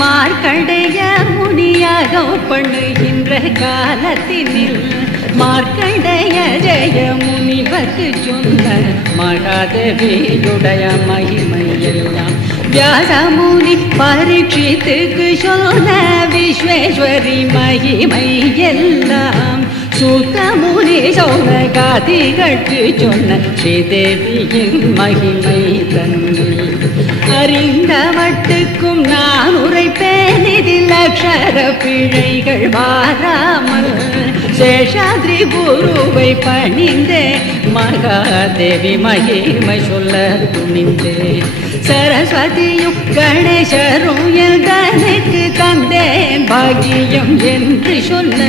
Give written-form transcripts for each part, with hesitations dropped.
மார்க்கண்டைய முனியாக பண்ணுகின்ற காலத்தினில் மார்க்கண்டைய ஜெய முனிவர்க்கு சொன்ன மகாதேவியுடைய மகிமை எல்லாம் வியாசமுனி பரீட்சித்துக்கு சொன்ன விஸ்வேஸ்வரி மகிமை எல்லாம் சூத்தமுனி சௌனகாதிகட்கு சொன்ன ஸ்ரீதேவியின் மகிமை தன்னை அறிந்த மட்டுக்கும் நான் உரைப்பேன் இதில் அக்ஷர பிழைகள் வாராமல் சேஷாத்ரி குருவை பணிந்தே மகாதேவி மகிமை சொல்ல துணிந்தேன் சரஸ்வதியும் கணேசரும் எனக்கு தந்தேன் பாகியம் என்று சொல்ல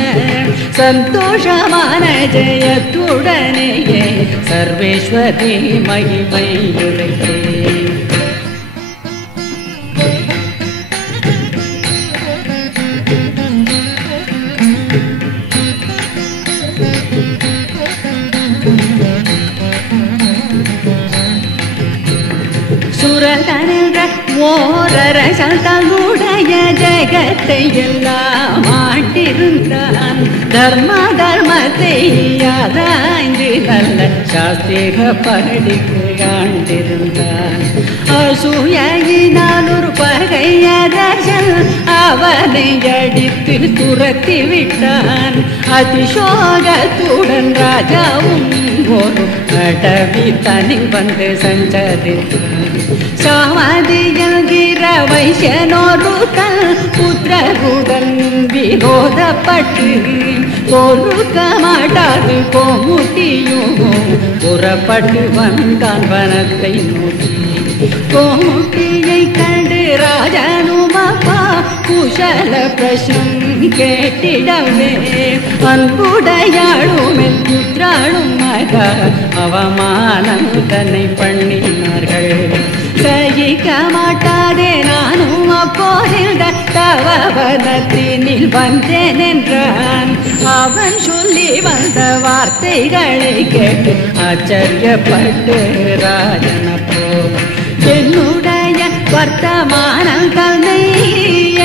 சந்தோஷமான ஜெயத்துடனேயே சர்வேஸ்வரி மகிமை உரைத்தேன். சுரதனின்ற ஓரரசல் தன்னுடைய ஜெகத்தை எல்லாம் ஆண்டிருந்தான். தர்ம தர்மத்தை ஆராய்ந்து நல்ல சாஸ்திர படிக்கு ஆண்டிருந்தான். அசூயினால் ஒரு பகையரசன் அவனை அடித்து துரத்தி விட்டான். அதிசோகத்துடன் ராஜாவும் ஒரு அடவி தனி வந்து சஞ்சரித்தான். சாமதியல்கிற வைசியனோருடன் புத்திரருடன் விரோதப்பட்டு பொறுக்க மாட்டாது கோமுட்டியும் புறப்பட்டு வந்தான் வனத்தை நோக்கி. கோமுட்டியை கண்டு ராஜனும் அப்பா குஷல பிரசம் கேட்டிடவே அன்புடையாளும் என் புத்திராளும் மகா அவமானம் தன்னை பண்ணினார்கள். சகிக்க மாட்டாதே நானும் அப்போதில் தவவனத்தினில் வந்தேன் என்றான். அவன் சொல்லி வந்த வார்த்தைகளை கேட்டு ஆச்சரியப்பட்டு ராஜனப்போ என்னுடைய வர்த்தமானம் தன்னை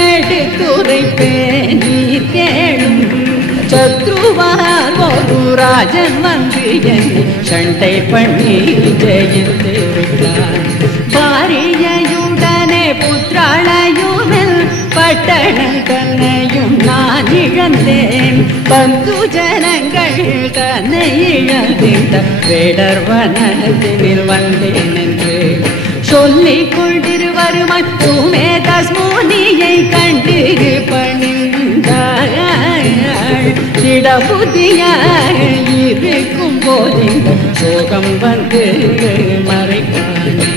எடுத்துரைப்பேன் நீர் கேளும். சத்ருவால் ஒரு ராஜன் வந்து என்னை சண்டை பண்ணி ஜெயித்து விட்டான். பாரியையுடனே புத்திராளையுமெல் பட்டணம் தன்னையும் நான் இழந்தேன். பந்து ஜனங்கள் தன்னை இழந்திருந்த வேடர் வனத்தினில் வந்தேன் என்று சொல்லிக் கொண்டிருவருமாய் சுமேதஸ்முனியை கண்டு பணிந்தாள். திடபுத்தியாக இருக்கும் போது சோகம் வந்து மறைப்பானே.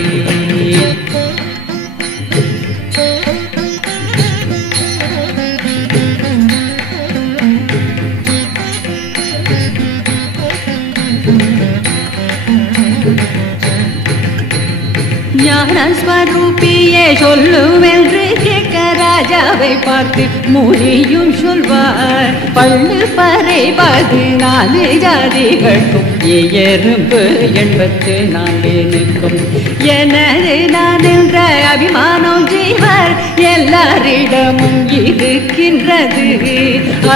ஞானஸ்வரூபியே சொல்லுவென்று கேட்க ராஜாவை பார்த்து முனியும் சொல்வார். பள்ளு பறை 14 ஜாதிகளுக்கும் எறும்பு 84 எனது நான் என்ற அபிமானம் ஜீவர் எல்லாரிடமும் இருக்கின்றது.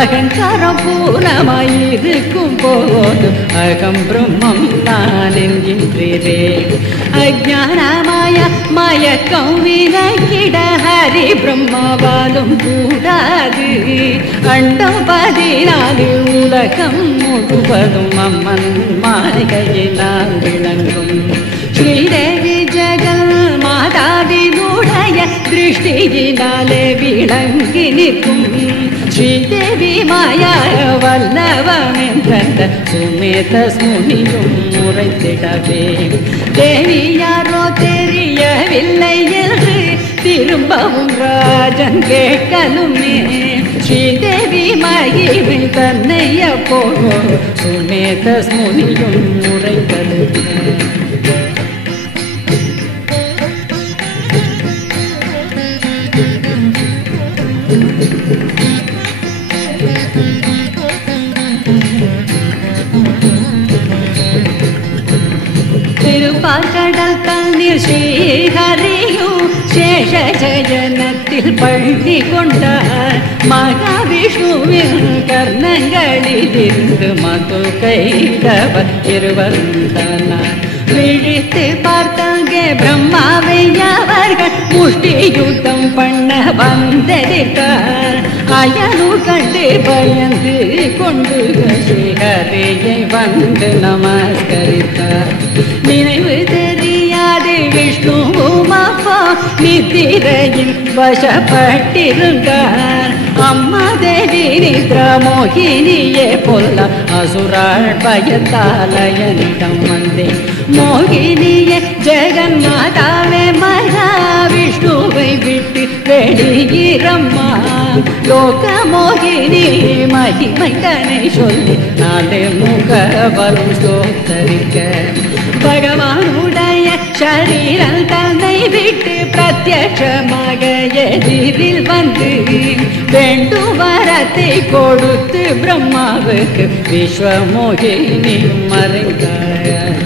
அகங்காரம் பூர்ணமாயிருக்கும் போது அகம் பிரம்மம் நான் என்கின்றே. அஜானமாய மயக்கம் விலகிட ஹரி பிரம்மாவாலும் கூடாது. அண்டம் 14 உலகம் முழுவதும் அம்மன் மாளிகையினால் விளங்கும். ஸ்ரீதேவி ஜெகல் மாதாவினுடைய திருஷ்டியினாலே விளங்கி நிற்கும். ஸ்ரீதேவி மாயா வல்லவம் என்ற சுமேதஸ்முனியும் உரைத்திடவே தேவி யாரோ தெரியவில்லை என்று திரும்பவும் ராஜன் கேட்கலுமே ஸ்ரீதேவி மகிமை தன்னை போகோ சுமேத முனியும் உரைத்தது. திருப்பார்கடல் தண்ணீர் ஸ்ரீஹரியும் சேஷ ஜயனத்தில் பள்ளி கொண்டார். மகாவிஷ்ணுவின் கர்ணங்களிலிருந்து மது கைடவர் இருவரும் தானார். விழித்து பார்த்தாங்கே பிரம்மாவை அவர்கள் முஷ்டி யுத்தம் பண்ண வந்தெடுத்தார். அயனு கண்டு பயந்து கொண்டு ஸ்ரீஹரியை வந்து நமஸ்கரித்தார். நினைவு தெரியாது விஷ்ணுவும் அப்பா நித்திரையில் வசப்பட்டிருந்தார். அம்மா தேவி நித்ரா மோகினியே பொல்ல அசுராள் பயத்தாலயனிடம் வந்தேன். மோகினியே ஜெகன்மாதாவே மகாவிஷ்ணுவை விட்டு வெளியிரம்மா. லோக மோகினி மகிமை தனை சொல்லி நாளே முகவரும் ஸ்தோத்தரிக்க. பகவானுடைய சரீரம் தன்னை விட்டு பிரத்யட்சமாக எதிரில் வந்து வேண்டும் வரத்தை கொடுத்து பிரம்மாவுக்கு விஸ்வமோகினி மறைந்தார்.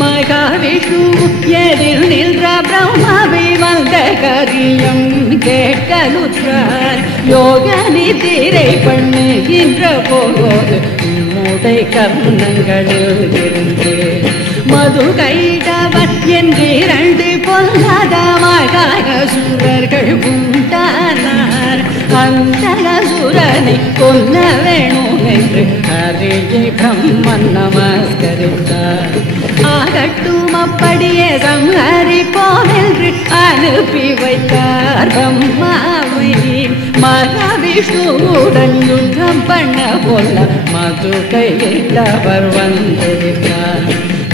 மகாவிஷ்ணு எதிர் நின்ற பிரம்மாவை வந்த காரியம் கேட்கலுற்றார். யோக நித்திரை பண்ணுகின்ற போது மூடை கர்ணங்களில் இருந்து மது கைடவர் என்று 2 பொல்லாத மகாசுரர்கள் உண்டானார். அந்த அசுரனை கொல்ல வேணும் என்று ஹரியை பிரம்மன் நமஸ்கரித்தார். ஆகட்டும் அப்படியே சம்ஹரிப்போம் என்று அனுப்பி வைத்தார் பிரம்மாவை. மகாவிஷ்ணுவுடன் யுத்தம் பண்ண போல மது கையிட்டவர் வந்திருக்கிறார்.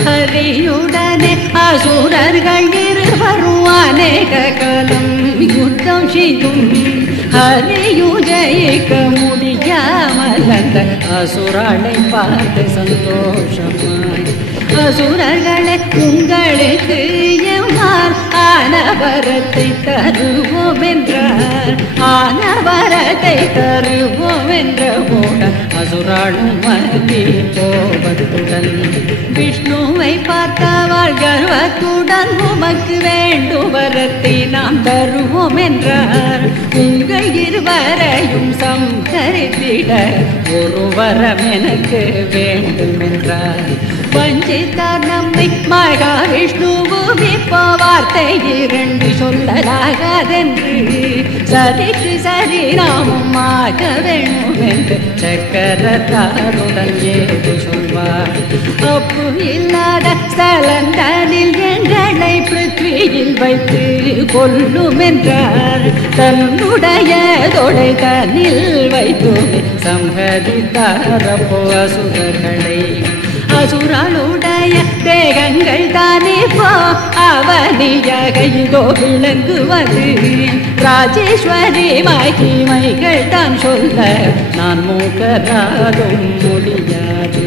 ஹரியுடனே அசுரர்கள் இருவரும் அநேக காலம் யுத்தம் செய்யும். ஹரியு ஜெயிக்க முடியாமல் அந்த அசுரனை பார்த்து சந்தோஷமாய் அசுரர்களே உங்களுக்கு எவ்வாறு ஆனவரத்தை தருவோம் என்றார். ஆனவரத்தை தருவோம் என்ற போட அசுராளும் மதி போவதுடன் விஷ்ணுவை பார்த்தவாள் கர்வத்துடன் உமக்கு வேண்டும் வரத்தை நாம் தருவோம் என்றார். உங்கள் இருவரையும் சம்ஹரித்திட ஒரு வரம் எனக்கு வேண்டும் என்றார். வஞ்சித்தார் நம்மை மகாவிஷ்ணுவும் இப்போ வார்த்தை 2 சொல்லலாகாதென்று சரிக்கு சரி நாமும் ஆக வேணும் என்று சக்கரத்தாருடன் ஏது சொல்வார். அப்பு இல்லாத ஸ்தலந்தனில் எங்களை பிருத்வியில் வைத்து கொல்லும் என்றார். தன்னுடைய தொலை தனில் வைத்து சம்ஹரித்தார் அப்போ அசுரர்களை. அசுரனுடைய தேகங்கள் தானே போ அவனியாக இதோ விளங்குவது. ராஜேஸ்வரி மகிமைகள் தான் சொல்ல நான் மூக்கராலும் முடியாது.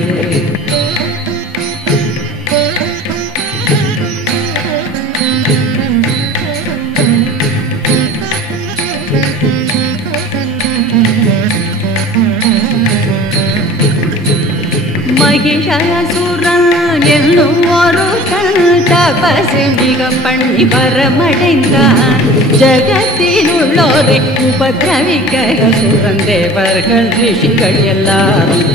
மகிஷாசுரன் என்னும் ஒரு தபசு மிக பண்ணி வரமடைந்தான். ஜகத்தில் உள்ளோரை உபதிரவிக்க அசுரன் தேவர்கள் ரிஷிகள் எல்லாரும்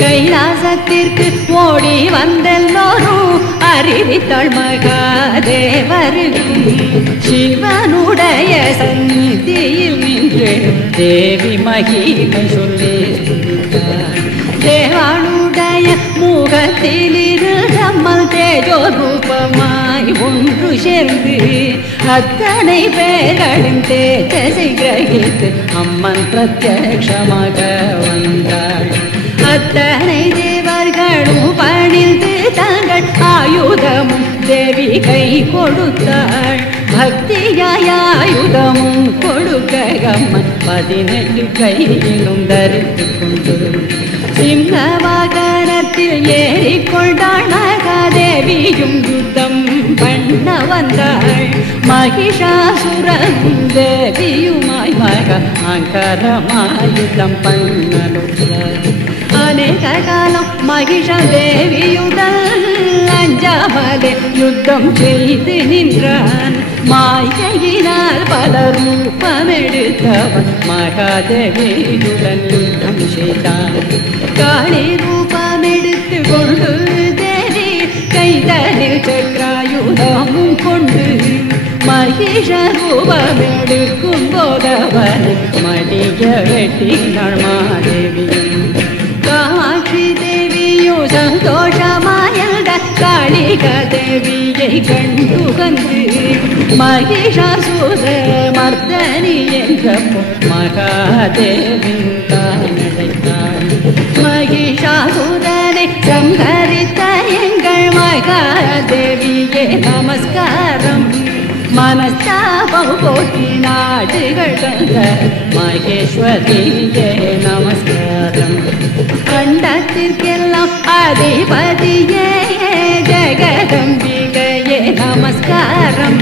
கைலாசத்திற்கு ஓடி வந்தெல்லோரும் அறிவித்தாள் மகாதேவருக்கும். சிவனுடைய சந்நிதியில் நின்று தேவி மகிமை சொல்லி தேவானுடைய முகத்தில் இருமல் தேஜோ ரூபமாய் ஒன்று சேர்ந்து அத்தனை பேர்களின் தேஜஸை கிரகித்து அம்மன் பிரத்யக்ஷமாக வந்தாள். அத்தனை தேவர்களும் பணிந்து தங்கள் ஆயுதமும் தேவி கை கொடுத்தாள். பக்தியாய ஆயுதமும் கொடுக்க அம்மன் 18 கையிலும் தரித்து கொண்டு சிங்க வாகனத்தில் ஏறிக்கொண்டாள் மகாதேவியும் யுத்தம் பண்ண வந்தாள் மகிஷாசுரன் தேவியுமாய் மகா அங்கரமாயுதம் பண்ணலுற்றாள் அநேக காலம் மகிஷாதேவியுடன் அஞ்சாமலே யுத்தம் செய்து நின்றான் மாயையினால் பல ரூபமெடுத்தவன் மகாதேவியுடன் யுத்தம் செய்தான் காளி ரூபமெடுத்து கொண்டு தேவி கைதலில் சக்கராயுதமும் கொண்டு மகிஷ ரூபமெடுக்கும் போதவன் மடிய வெட்டினாள் மாதேவியும் காமாட்சி தேவியோ சந்தோஷமாயல்ட காளிகா தேவியை கண்டு வந்து மகிஷாசுர மர்தனி என்றப்போ மகாதேவின் காணடைத்தாள் மகிஷாசுரனை சங்கரித்த எங்கள் மகாதேவியே நமஸ்காரம் மனஸ்தாபம் போக்கி நாடுகள் தந்த மகேஸ்வரியே நமஸ்காரம் கண்டத்திற்கெல்லாம் அதிபதியே ஜெகதம்பிகையே நமஸ்காரம்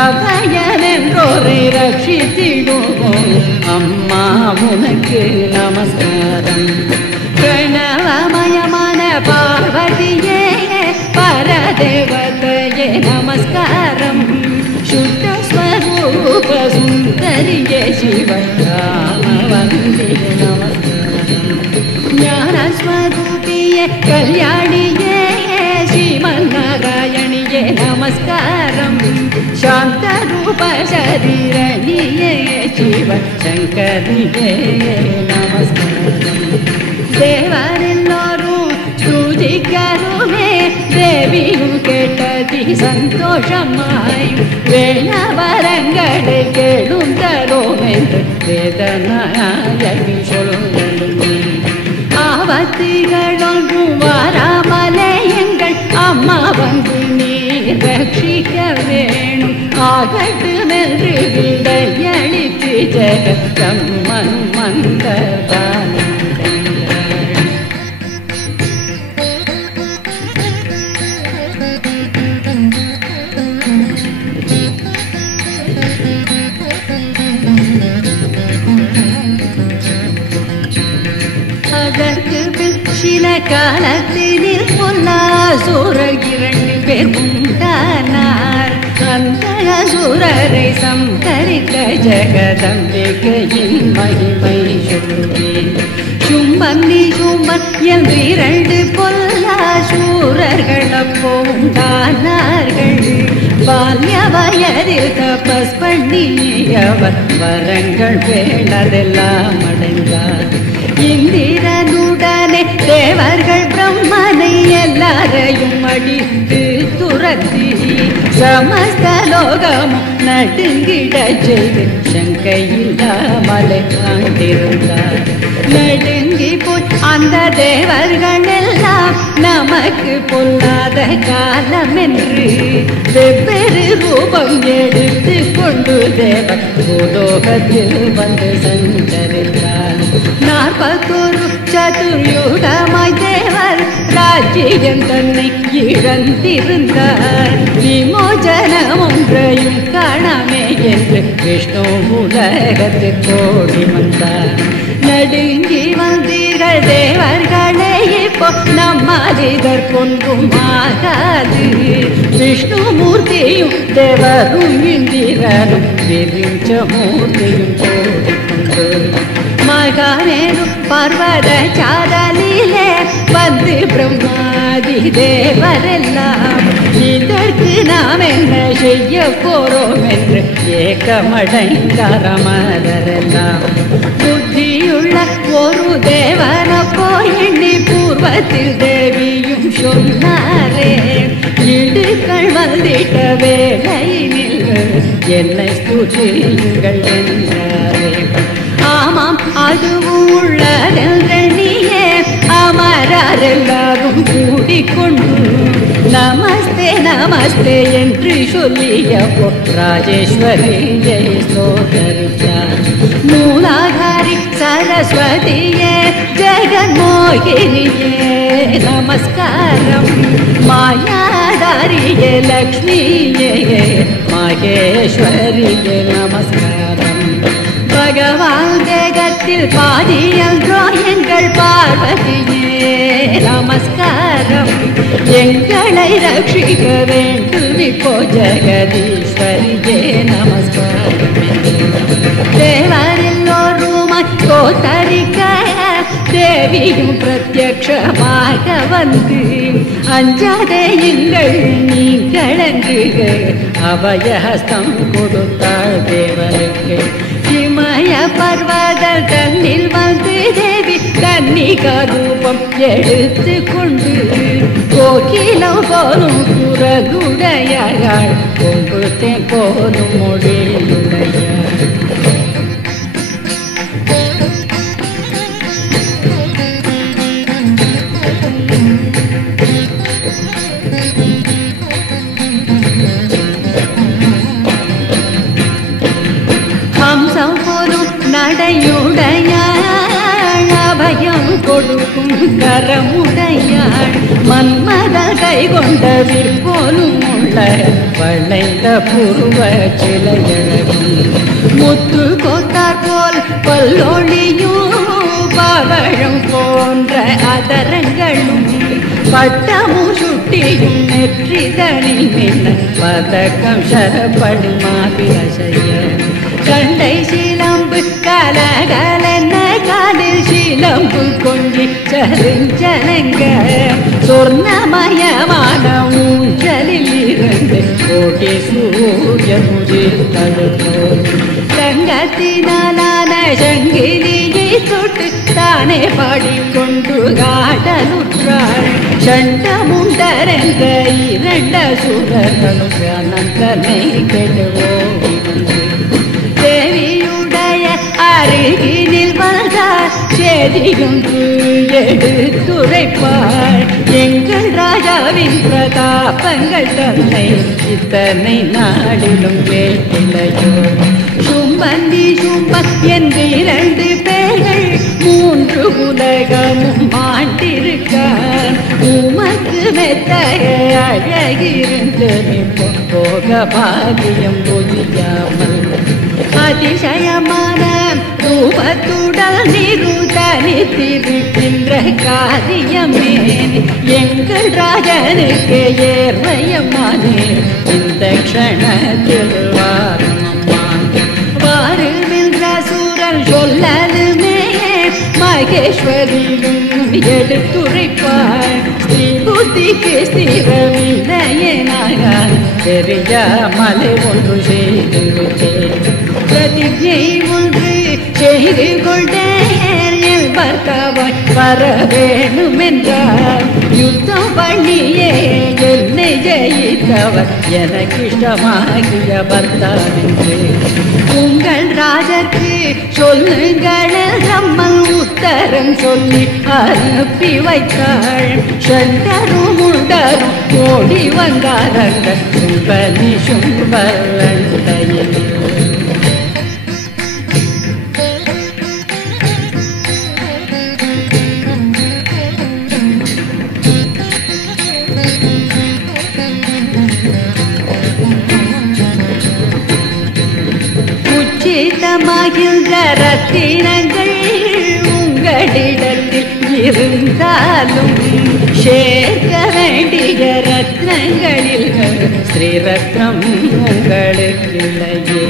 அபயமென்றோரை ரட்சித்திடுவோம் அம்மா உனக்கு நமஸ்காரம் பிரணவமயமான பார்வதியே பரதேவதையே நமஸ்காரம் शुद्ध स्वरूप सुंदरिये शिवरामवन्दिये नमस्कारम् ज्ञान स्वरूपिये कल्याणिये श्रीमन्नारायणिये नमस्कारम् शांत रूप शरीरणिये शिवशंकरिये नमस्कारम् देवरेल्लोरू स्तुतिकरुमे தேவியும் கேட்டதி சந்தோஷமாய் வேணவரங்களை கேளும் தரோம் என்று வேதனாயகி சொல்லுமே ஆபத்துகளொன்றும் வராமலே எங்கள் அம்மா வந்து நீர் ரட்சிக்க வேணும் ஆகட்டுமென்று விடையளித்து ஜெகத்தம்மன் மந்ததான் சில காலத்தினில் பொல்லாசுரர் 2 பேர் உண்டானார் அந்த அசுரரை சம்ஹரிக்க ஜெகதம்பிகையின் மகிமை சொல்லுவேன் சும்பன் நிசும்பன் என்று 2 பொல்லாசூரர்கள் அப்போ உண்டானார்கள் பால்ய வயதில் தபஸ் பண்ணியவர் வரங்கள் வேண்டதெல்லாம் அடைந்தார் இந்திரனுடனே தேவர்கள் பிரம்மனை எல்லாரையும் அடித்து துரத்தி சமஸ்த லோகமும் நடுங்கிட செய்து சங்கையில்லாமலை காண்டிருந்தார் நடுங்கி போய் அந்த தேவர்கள் எல்லாம் நமக்கு பொல்லாத காலம் என்று வெவ்வேறு ரூபம் எடுத்து கொண்டு தேவர் பூலோகத்தில் வந்து சஞ்சரித்தார் 41 சதுர்யுகமாய் தேவர் ராஜ்யம் தன்னை இழந்திருந்தார் விமோசனம் ஒன்றையும் காணாமே என்று விஷ்ணு உலகத்தில் ஓடி வந்தார் நடுங்கி வந்தீர்கள் தேவர்களே இப்போ நம்மால் இதற்கொன்றும் ஆகாது விஷ்ணு மூர்த்தியும் தேவரும் இந்திரனும் விரிஞ்ச மூர்த்தியும் ஓடிக்கொண்டு மகாமேரு பர்வத சாதலிலே வந்து பிரம்மாதி தேவரெல்லாம் இதற்கு நாம் என்ன செய்ய போறோம் என்று ஏக்கமடைந்தார் அமரரெல்லாம் புத்தியுள்ள ஒரு தேவனப்போ எண்ணி பூர்வத்தில் தேவியும் சொன்னாரே இடுக்கள் வந்திட்ட வேளையில் என்னை ஸ்துதியுங்கள் என்றாரே ஆமாம் அதுவும் உள்ளதென்றே அமரர் எல்லாரும் கூடிக்கொண்டு நமஸ்தே நமஸ்தே என்று சொல்லியப்போ ராஜேஸ்வரியை ஸ்தோத்தரித்தார் மூலாதாரி சரஸ்வதியே ஜெகன்மோகினியே மோகினியே நமஸ்காரம் மாயாதாரியே லக்ஷ்மியே மகேஸ்வரியே நமஸ்காரம் பகவான் தேகத்தில் பாதியன்றோ எங்கள் பார்வதியே நமஸ்காரம் எங்களை ரட்சிக்க வேண்டும் இப்போ ஜெகதீஸ்வரியே நமஸ்காரம் தேவரெல்லோருமாய் கோத்தரிக்க தேவியும் பிரத்யக்ஷமாக வந்து அஞ்சாதே எங்கள் நீங்களென்று அபயஹஸ்தம் கொடுத்தாள் தேவருக்கு இமய பர்வத தன்னில் வந்து தேவி கன்னிகா ரூபம் எடுத்து கொண்டு கோகிலம் போலும் குரகுடையாள் கொம்புத்தே போலும் மொழியுடையாள் ஹம்சம் போலும் நடையுடையாள் அபயம் கொடுக்கும் கரமுடையாள் மன்மத கை கொண்ட விற்போலும் உள்ள வளைந்த புருவ சிலையழகும் முத்து கோத்தார் போல் பல்லொழியும் பவழம் போன்ற அதரங்களும் பட்டமும் சுட்டியும் நெற்றிதனில் மின்ன பதக்கம் சரப்படி மாபிரசைய கண்டை சிலம்பு கலகலென்ன காதில் சிலம்பு கொஞ்சி சருஞ்சலங்க சொர்ணமயமான ஊஞ்சலில் இருந்து கோட்டி சூரியன் முதிர்த்தழுப்போம் தங்கத்தினாலான சங்கிலியை தொட்டு தானே பாடிக்கொண்டு காடலுற்றாள் சண்டமுண்டரென்ற இரண்ட சூரர்களும் அனந்தனை கெடுவோம் தேவியுடைய அருகினில் வந்தார் செய்தியொன்று எடுத்துரைப்பாள் எங்கள் ராஜாவின் பிரதாபங்கள் தன்னை இத்தனை நாளிலும் கேட்டிலையோ சும்பந்தி சும்பன் என்று இரண்டு பேர்கள் மூன்று உலகமும் மாண்டிருக்கார் உமக்கு மெத்தக அழகிருந்து போக பாகியம் புதியாமல் அதிசயமான ரூபத்துடல் நிருதனித்திருக்கின்ற காரியமே எங்கள் ராஜனுக்கு ஏர்வயமானே இந்த க்ஷணத்தில் வாரமம்மா வாருமென்ற சூரன் சொல்லலுமே மகேஸ்வரியும் எடுத்துரைப்பாள் ஸ்ரீ புத்திக்கு ஸ்திரமில்லையே நான் தெரியாமலை ஒன்று செய்து விட்டேன் பிரதிஜை ஒன்று செய்து கொண்டேன் என் பர்த்தாவாய் வர வேணுமென்றார் யுத்தம் பண்ணியே என்னை ஜெயித்தவர் எனக்கு இஷ்டமாகிய பர்த்தாவென்று உங்கள் ராஜர்க்கு சொல்லுங்கள் நம்மள் உத்தரம் சொல்லி அனுப்பி வைத்தாள் சண்டரும் உண்டரும் ஓடி வந்தார்கள் சும்பனி சும்பரண்டையில் உச்சிதமாகின்ற ரத்தினங்கள் உங்களிடத்தில் இருந்தாலும் சேர்க்க வேண்டிய ரத்னங்களில் ஸ்ரீரத்னம் உங்களுக்கில்லையே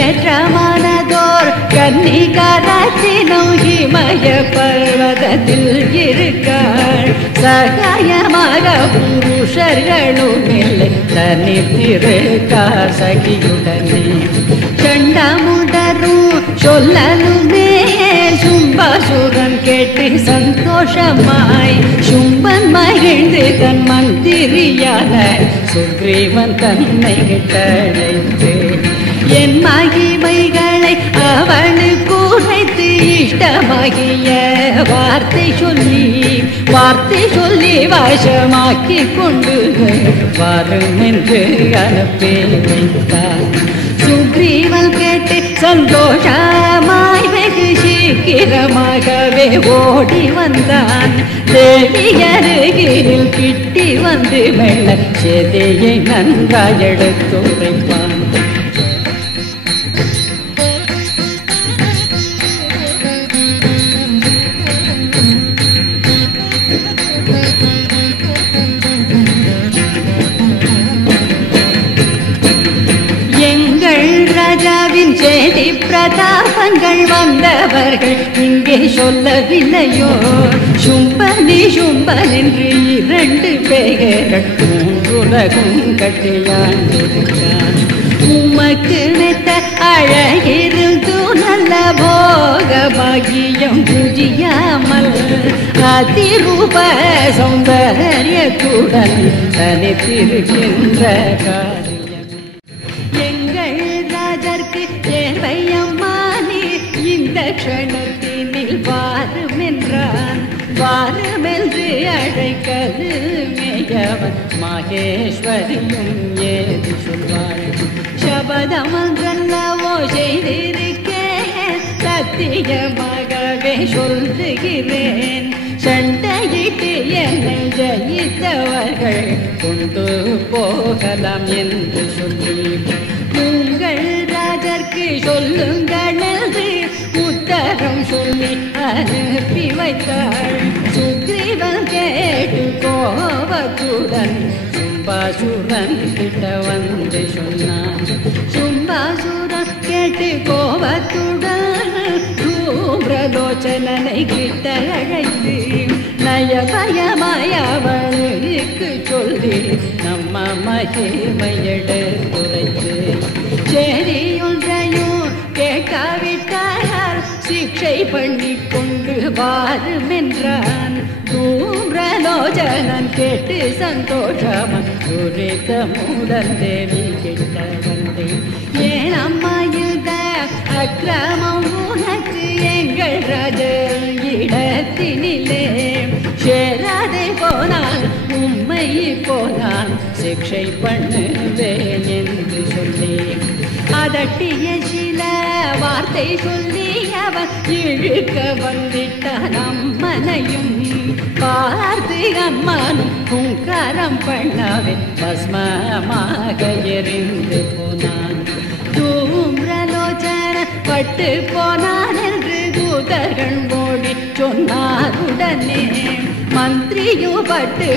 ஏற்றமானதோர் கன்னிகாரத்தினம் இமய பர்வதத்தில் இருக்காள் சகாயமாக புருஷர்களும் இல்லை தனித்திருக்கார் சகியுடனே சண்டமுடரும் சொல்லலுமே சும்பாசுரன் கேட்டு சந்தோஷமாய் சும்பன் மகிழ்ந்து தன் மந்திரியான சுக்ரீவன் தன்னை கிட்டழைத்து என் மகிமைகளை அவனுக்கு உரைத்து இஷ்டமாகிய வார்த்தை சொல்லி வசமாக்கி கொண்டு வரும் என்று அனுப்பி வைத்தார் சுக்ரீவன் கேட்டு சந்தோஷமாய் வெகு சீக்கிரமாகவே ஓடி வந்தான் தேவி அருகில் கிட்டி வந்து மெல்ல செதையை நன்றாய் எடுத்துரைப்பான். ராஜாவின் சேதி பிரதாபங்கள் வந்தவர்கள் இங்கே சொல்லவில்லையோ? சும்பனி சும்பன் என்று 2 பேர்கள் 3 உலகும் கட்டியாண்டிருக்கான். உமக்கு மெத்த அழகிருந்து நல்ல போக பாகியம் புஜியாமல் அதிரூப சௌந்தரியத்துடன் தனித்திருக்கின்ற காரியம் ராஜர்க்கு தேவையம்மானே இந்த க்ஷணத்தினில் வாருமென்றான். வாருமென்று அழைக்கது மேயவன் மகேஸ்வரியும் ஏது சொல்வாள். சபதமன்றல்லவோ செய்திருக்கேன், சத்தியமாகவே சொல்லுகிறேன். சண்டையிட்டு என்னை ஜெயித்தவர்கள் கொண்டு போகலாம் என்று சொல்லி உங்கள் ராஜர்க்கு சொல்லுங்கள் என்று உத்தரம் சொல்லி அனுப்பி வைத்தாள். சுக்ரீவன் கேட்டு கோபத்துடன் சும்பாசுரன் கிட்ட வந்து சொன்னான். சும்பாசுரன் கேட்டு கோபத்துடன் தூம்ரலோச்சனனை கிட்ட அழைத்து நயபயமாய் அவளுக்கு சொல்லி நம்ம மகிமையெடுத்துரைத்து சேரியொன்றையும் கேட்காவிட்டால் சிக்ஷை பண்ணி கொண்டு வாருமென்றான். தூம்ரலோச்சனன் கேட்டு சந்தோஷமன் துரித மூடன் தேவி கிட்ட வந்து ஏன் அம்மா யுத அக்கிரமம் உனக்கு எங்கள் ராஜ இடத்தினிலே சேராதே போனால் உம்மை போனால் சிக்ஷை பண்ணுவேன் என்று சொல்லி அதட்டிய சில வார்த்தை சொல்லி அவன் இழுக்க வந்திட்டான். அம்மனையும் பார்த்து அம்மானும் குங்காரம் பண்ணாவே பஸ்மமாக எரிந்து போனான். தூம்ரலோச்சன பட்டு போனான் என்று தூதர்கள் ஓடி சொன்னாருடனே மந்திரியோ பட்டு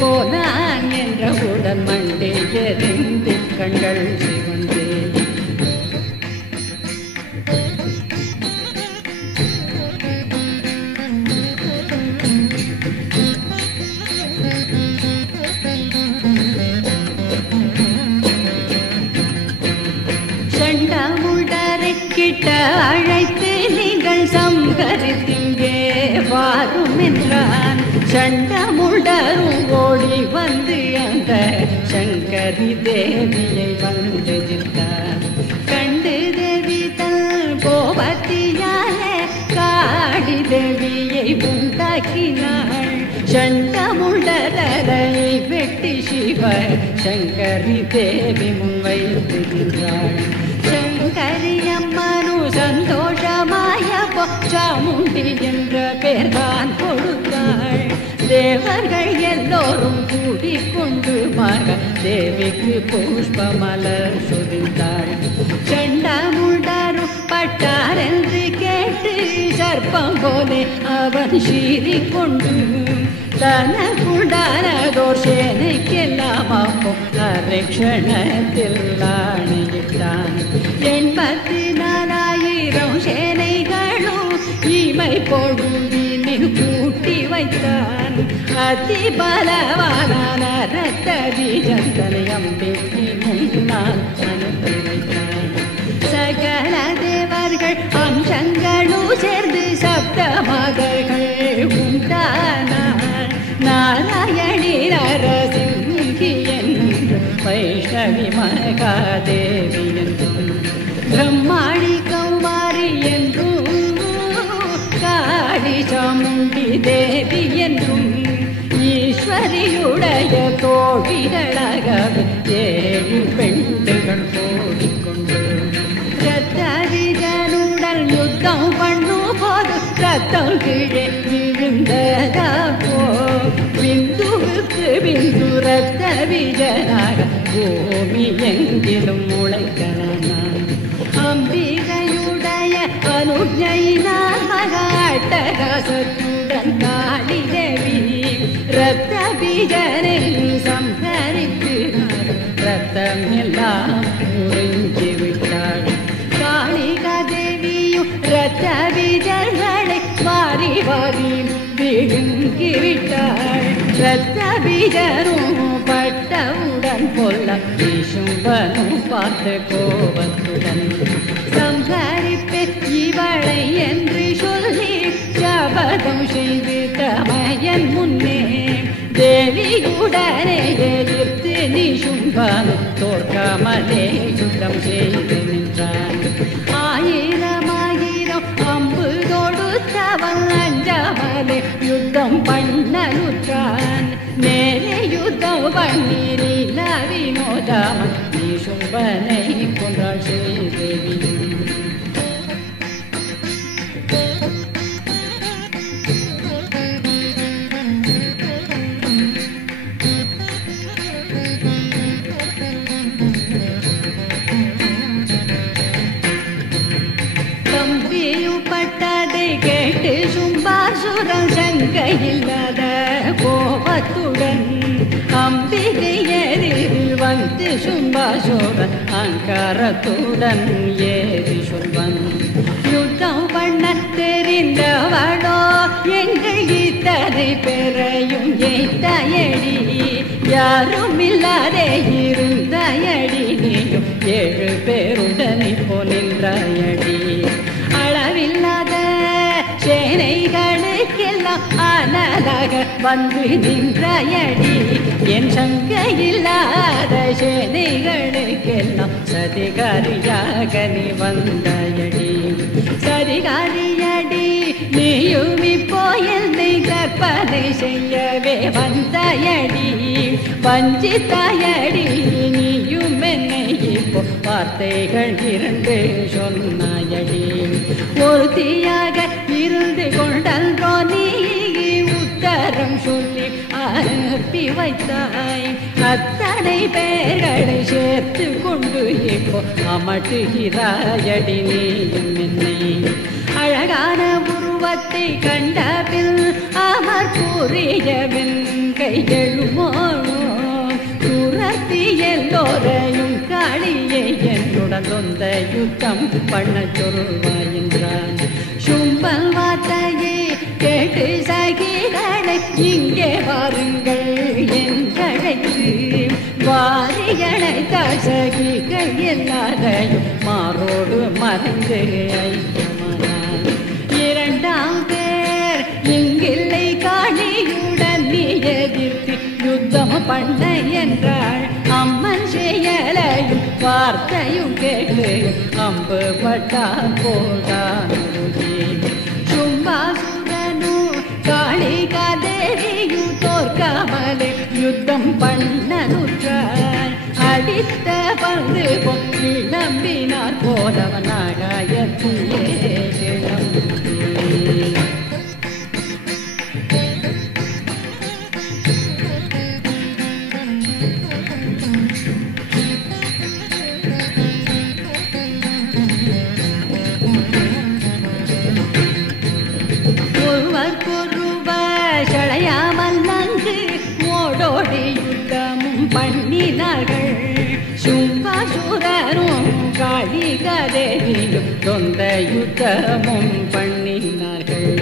போனான் என்றவுடன் மண்டே எரிந்து கண்கள் சிவந்தே சண்டமுடரை கிட்ட அழைத்து நீங்கள் சங்கரித்திங்கே வாரும் என்றான். சண்டமுடரும் ஓடி வந்து அந்த சங்கரி தேவியை வந்து நின்றான். கண்டு தேவி தன் கோபத்தியாலே காடி தேவியை உண்டாக்கினாள். சண்டமுடரை வெட்டி சிவ சங்கரி தேவி முன்வைத்திருந்தாள். சங்கரி அம்மனு சந்தோஷமாய சாமுண்டி என்ற பெயர்தான் கொடுத்தாள். தேவர்கள் எல்லோரும் கூடிக்கொண்டு மக தேவிக்கு புஷ்பமலர் சொரிந்தாள். சண்டமுடரு பட்டார் என்று கேட்டு சர்ப்பம் போலே அவன் சீறிக்கொண்டு தனக்குண்டானதோர் சேனைக்கெல்லாம் அப்போ அரட்சணத்தில் ஆணையிட்டான். 84,000 சேனைகளும் இமை பொழுதினில் கூட்டி வைத்தான். அதி பலவான ரத்ததி ஜந்தனை அம்பிக்கு முன்னால் அனுப்பி வைத்தான். சகல தேவர்கள் அம்சங்களும் சேர்ந்து சப்தமாதர்கள் உண்டானார். நாராயணி நரசிங்கி என்று வைஷ்ணவி மகாதேவி என்றும் பிரம்மாணி கௌமாரி என்றும் காளி சாமுண்டி தேவி என்றும் ஈஸ்வரியுடைய தோழிகளாகவே 7 பெண்டுகள் போடிக்கொண்டு ரத்தரிஜனுடன் யுத்தம் பண்ணும் போது ரத்தம் கீழே விழுந்ததா பிந்து ரத்த விஜனாக பூமி எங்கிலும் முளைக்கலாம். அம்பிகையுடைய அனுஜையினால் மகாட்டகாசத்துடன் காளி தேவி ரத்த பீஜனை சம்ஹரித்து ரத்தம் எல்லாம் உறிஞ்சி விட்டாள். காளிகா தேவியும் ரத்த பீஜர்களை வாரி வாரி விழுங்கி விட்டாள். ரத்த பீஜரும் பட்டவுடன் கொல்ல சும்பனும் பார்த்து கோபத்துடன் சம்ஹரிப்பே இவளை என்று சொல்லி சபதம் செய்து தமையன் முன்னே தேவியுடனே எதிர்த்து நிசும்பன் தோற்காமலே யுத்தம் செய்து நின்றான். ஆயிரம் ஆயிரம் அம்பு தொடுத்தவன் அஞ்சாமலே யுத்தம் பண்ணலுற்றான். நேரே யுத்தம் பண்ணீரில வினோதாமன் நிசும்பனை கொன்றாள் ஸ்ரீதேவி. பட்டதை கேட்டு சும்பாசுரன் சங்கையில்லாத கோபத்துடன் அம்பிகை எதிரில் வந்து சும்பாசுரன் அங்காரத்துடன் ஏறி சொல்வன். யுத்தம் பண்ண தெரிந்தவளோ எங்கள் இத்தனை பேரையும் எய்தயடி யாரும் இல்லாதே இருந்தயடி நீயும் 7 பேருடன் இப்போ நின்றாயடி. அளவில்லாத சேனைகளுக்கெல்லாம் ஆனதாக வந்து நின்றாயடி. என் சங்கையில்லாத சேனைகளுக்கெல்லாம் சதிகாரியாக நீ வந்தாயடி. சரிகாரியடி நீயும் இப்போ என்னை கற்பனை செய்யவே வந்தாயடி. வஞ்சித்தாயடி நீயும் என்னை இப்போ வார்த்தைகள் 2 சொன்னாயடி. ஒருத்தியாக இருந்து கொண்டன்றோ நீ உத்தரம் சொல்லி அனுப்பி வைத்தாய். அத்தனை பேர்களை சேர்த்து கொண்டு இப்போ அமட்டுகிறாயடி நீயும் என்னை. அழகான உருவத்தை கண்டபில் அமர் புரியவின் கையெழுமோ துரத்தி எல்லோரையும் காளியை என்னுடன் சொந்த யுத்தம் பண்ண சொல்வாய் என்றான். சும்பல் வார்த்தையை கேட்டு சகிகளை இங்கே வாருங்கள் என்றழைத்து வாரிகளைத்தாள். சகிகள் எல்லாரையும் மாரோடு மறைந்து ஐக்கியமானார். 2ஆம் பேர் இங்கில்லை காளியுடன் நீ எதிர்த்து யுத்தம் பண்ண என்றாள். அம்மன் செயலையும் வார்த்தையும் கேட்டு அம்பு பட்டால் போதான். சும்பாசுரனும் காளிகா தேவியும் தோற்காமலே யுத்தம் பண்ணனுற்றார். அடித்த பந்து பொங்கி நம்பினார் போதவனாகாயத்திலே கிளம்பி. சளையாமல் நன்கு ஓடோடி யுத்தமும் பண்ணினார்கள். சும்பாசுரரும் காளிகா தேவியும் சொந்த யுத்தமும் பண்ணினார்கள்.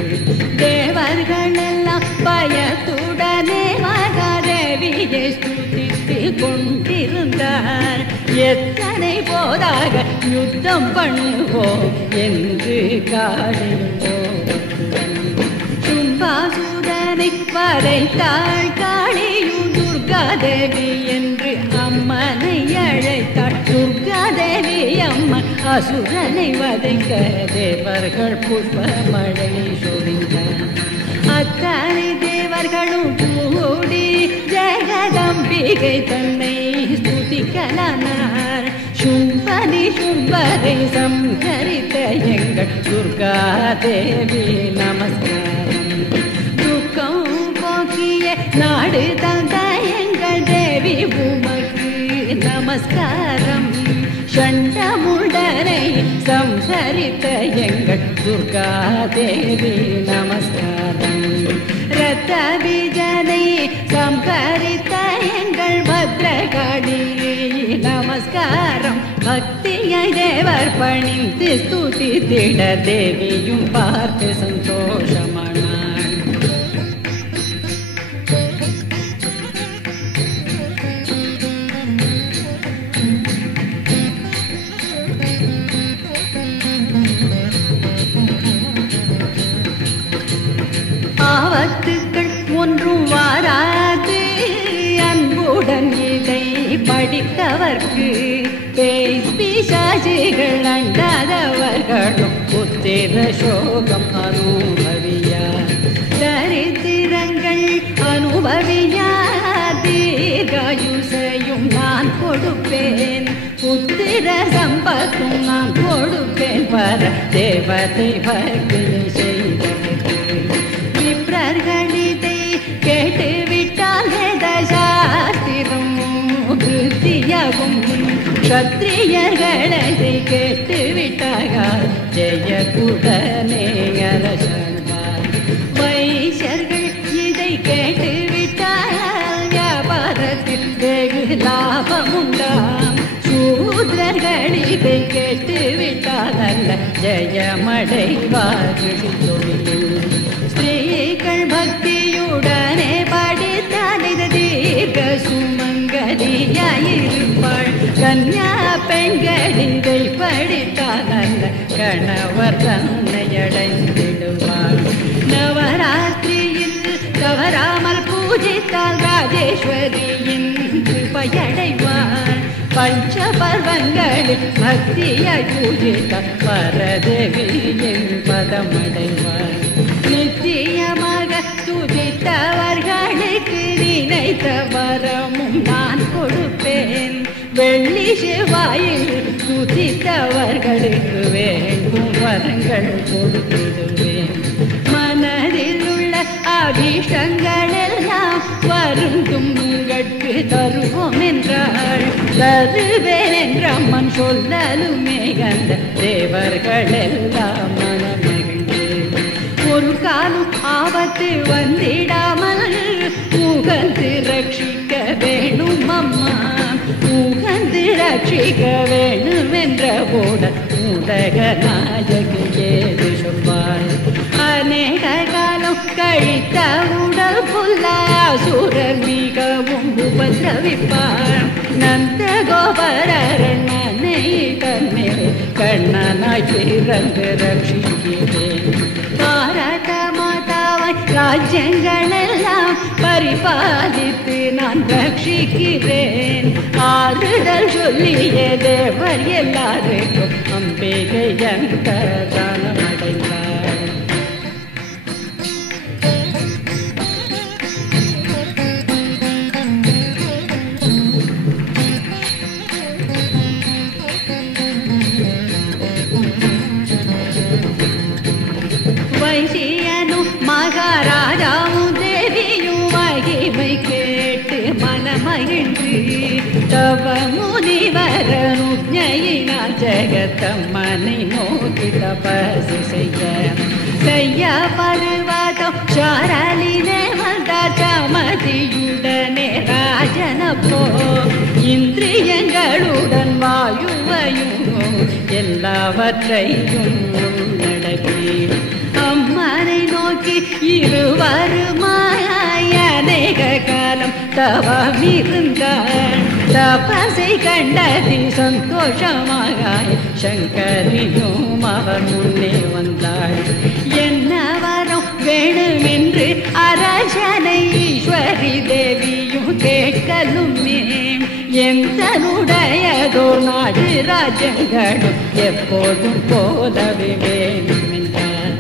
தேவர்கள் எல்லாம் பயத்துடனே மகாதேவியை ஸ்துதித்து கொண்டிருந்தார். எத்தனை போதாக யுத்தம் பண்ணுவோம் என்று காளியோம் சும்பாசுரனை வரைத்தாள். காளியும் துர்காதேவி என்று அம்மனை அழைத்தாள். துர்காதேவி அம்மன் அசுரனை வதைக்க தேவர்கள் புஷ்பமழை சொரிந்தார். அத்தனை தேவர்களும் கூடி ஜெகதம்பிகை தன்னை ஸ்துதிக்கலானார். சும்பனி சும்பரை சம்ஹரித்த எங்கள் துர்காதேவி நமஸ்காரம். துக்கம் போக்கிய நாடு தந்தைய சண்டமுடனை சம்ஹரித்த எங்கள் துர்கா தேவி நமஸ்காரம். ரத்த பீஜனை சம்ஹரித்த எங்கள் பத்ரகாளி நமஸ்காரம். பக்தியை தேவர் பணிந்து ஸ்துதித்திட தேவியும் பார்த்து சந்தோஷமானாள். ஆபத்துக்கள் ஒன்றும் வாராது அன்புடன் இதை படித்தவர்க்கு பேய் பிசாசுகள் அண்டாதவர்களும் புத்திர சோகம் அனுபவியார். தரித்திரங்கள் அனுபவியார். தீர்காயுசையும் நான் கொடுப்பேன். புத்திர சம்பத்தும் நான் கொடுப்பேன். பர தேவதை பக்தியை செய்தவர்கள் விப்ரர்களிதை கேட்டுவிட்டால் வேதசாஸ்திரம் கிருத்தியாகும். க்ஷத்ரியர்களை கேட்டுவிட்டால் ஜெயத்துடனே அரசாழ்வார். வைசியர்கள் இதை கேட்டுவிட்டால் வியாபாரத்தில் வெகு லாபம் உண்டாம். சூத்ரர்கள் இதை கேட்டுவிட்டால் அல்ல ஜெயமடைவார்கள் தொழில். ஸ்திரீகள் பக்தியுடனே படித்தால் இது தீர்க்க சுமங்கலியாயிருப்பாள். கன்யா பெண்கள் இதை படித்தால் நல்ல கணவர் தன்னை அடைந்திடுவாள். நவராத்திரியில் தவறாமல் பூஜித்தால் ராஜேஸ்வரியின் கிருபையடைவாள். பஞ்ச பர்வங்களில் பக்தியாய் பூஜித்தால் பரதேவியின் பதமடைவாள். நித்தியமாக துதித்தவர்களுக்கு நினைத்த வரமும் நான் கொடுப்பேன். வெள்ளி செவ்வாயில் துதித்தவர்களுக்கு வேண்டும் வரங்கள் கொடுத்திடுவேன். மனதில் உள்ள அபீஷ்டங்கள் எல்லாம் வருந்தும் உங்களுக்கு தருவோம் என்றாள். தருவேன் என்ற அம்மன் சொல்லலுமே அந்த தேவர்கள் எல்லாம் மனமகிழ்ந்து ஒரு காலம் ஆபத்து வந்திடாமல் உகந்து ரட்சிக்க வேணும் அம்மா. உகந்து ரட்சிக்க வேணும் என்ற போட உலக நாயகி ஏது சொல்வாள். அநேக காலம் கழித்த உடல் புல்லாசுரர் மிகவும் உபதிரவிப்பாள். நந்த கோபரண்ணனை தன்னில் கண்ணனாய் பிறந்து ரட்சிக்கிறேன். பாரத மாதாவை ராஜ்யங்கள் எல்லாம் பரிபாலித்து நான் ரட்சிக்கிறேன். ஆறுதல் சொல்லிய தேவர் எல்லாருக்கும் அம்பிகை தானமடைந்தார். வைசியனும் மகாராஜாவும் தேவியும் மகிமை கேட்டு மனமகிழ்ந்து தவ முனிவரனுஜையினால் ஜெகத்தம்மனை நோக்கி தபசு செய்ய பருவதம் சாரலிலே வந்தார். சமதியுடனே ராஜனப்போ இந்திரியங்களுடன் வாயுவையும் எல்லாவற்றையும் உள்ளடக்கி அம்மனை நோக்கி இருவருமாய் அநேக காலம் தவமிருந்தாள். தபசை கண்டதி சந்தோஷமாக சங்கரியும் அவர் முன்னே வந்தாள். என்ன வரம் வேணுமென்று அரசனை ஈஸ்வரி தேவியும் கேட்கலுமே. எந்தனுடையதோ நாடு ராஜ்யங்களும் எப்போதும் போலவே வேணும் என்றார்.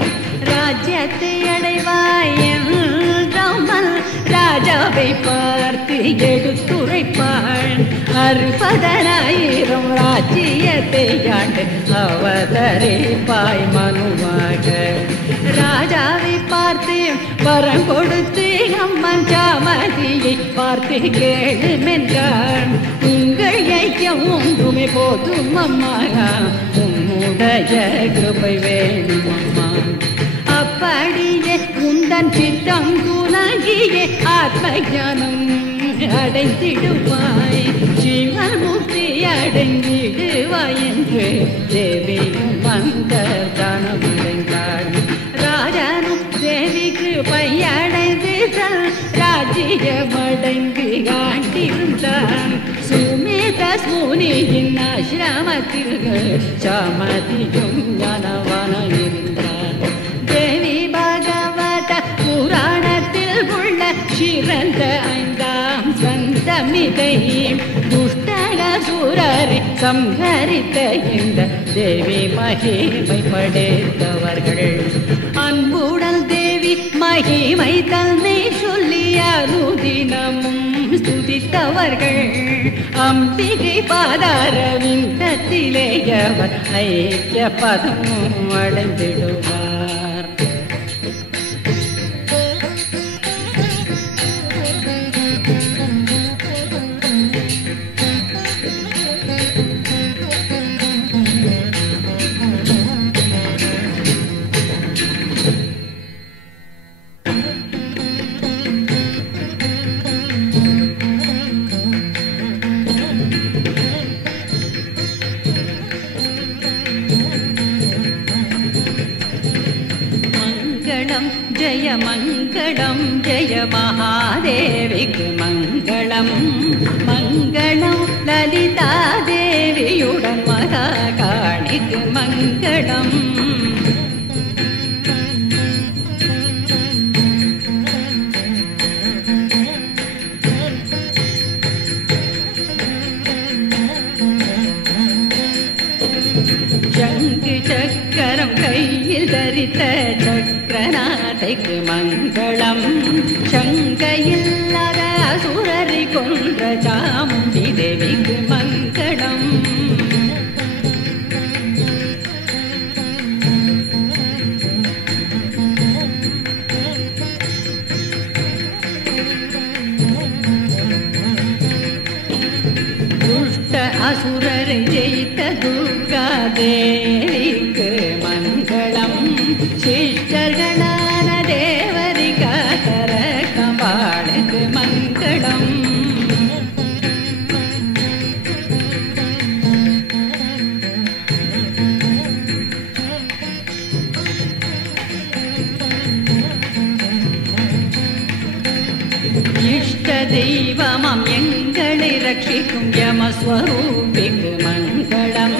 ராஜ்யத்தை அடைவாய் என்றாமல் ராஜாவை பார்த்து எடுத்துரைப்பாள். 60,000 ராஜ்யத்தை ஆண்டு அவதரிப்பாய் மனுவாக. ராஜாவை பார்த்து வரம் கொடுத்து அம்மன் சாமதியை பார்த்து கேளுமென்றாள். உங்கள் ஐக்கியம் ஒன்றும் போதுமே போதும் அம்மா உன்னுடைய கிருபை வேணும் அம்மா அப்படியே உந்தன் சித்தம் துலங்கியே ஆத்ம ஞானம் அடைந்திடுவாய் ஜீவன்முக்தி அடைந்திடுவாய் என்று தேவியும் வந்த தானம் அடைந்தாள் ராஜனும் தேவிக்கு பையடைந்து ராஜ்யமடைந்து காட்டிருந்தான் சுமேத முனியின் ஆசிரமத்தில் சாமதியும் ஞானவான இருந்தார் தேவி பாகவத புராணத்தில் உள்ள சிறந்த ஐந்தாம் சந்தமிதை துஷ்டக சூரரை சம்ஹரித்த இந்த தேவி மகிமை படைத்தவர்கள் அன்புடன் தேவி மகிமை தன்னை சொல்லி அனுதினமும் ஸ்துதித்தவர்கள் அம்பிகை பாதாரவிந்தத்திலே அவர் ஐக்கிய பதமும் அடைந்திடுவார் जय मङ्गलं जय महादेविக்கு மங்களம் மங்களம் லலிதா தேவியுடன் மகாகாளிக்கு மங்களம் சங்கு சக்கரம் கையில் தரித்த சக்கரநாதைக்கு மங்களம் சங்கையில்லாத அசுரரை கொன்ற சாமுண்டி தேவிக்கு மங்களம் துஷ்ட அசுரரை ஜெயித்த துர்கா தேவிக்கு மங்களம் சிஷ்டர்களான தேவரிகாதர கம்பாளுக்கு மங்களம் இஷ்ட தெய்வமாம் எங்களை ரட்சிக்கும் யமஸ்வரூபிக்கு மங்களம்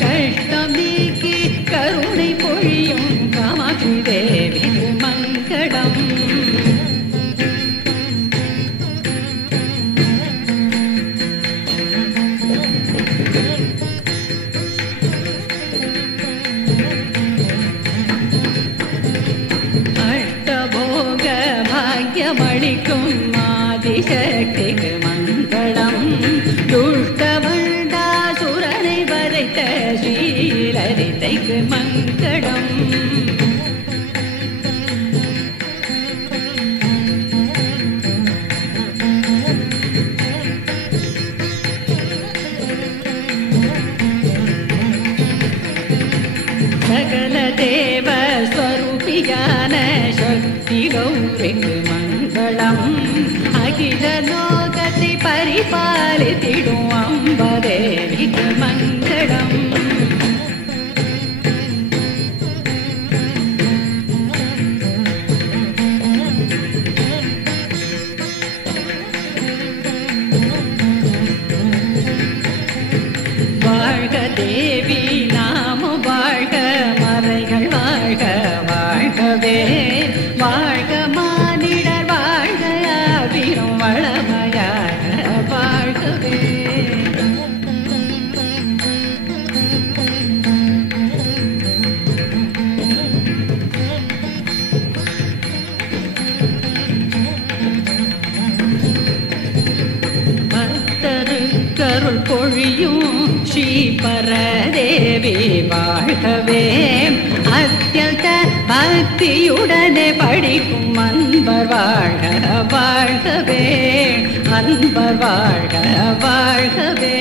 கஷ்டம் நீக்கி கருணை பொழியும் காமாட்சி தேவிக்கு மங்களம் அஷ்டபோக பாக்யமளிக்கும் ஆதிசக்திக்கு மங்களம் துஷ்டவண்டாசுரனை வரைத்த ஸ்ரீலலிதைக்கு மங்களம் சகல தேவ ஸ்வரூபியான சக்தி கௌரிக்கு மங்களம் அகில லோகத்தை பரிபாலித்திடும் அம்பதேவிக்கு மங்களம் வாழ்க தேவி நாமும் வாழ்க மறைகள் வாழ்க வாழ்கவே வாழ்க மானிடர் வாழ்க வீரம் வளமையாக வாழ்கவே கருள் பொழியும் ஸ்ரீ பரதேவி வாழ்கவே அத்தியந்த பக்தியுடனே படிக்கும் அன்பர் வாழ்க வாழ்கவே அன்பர் வாழ்க வாழ்கவே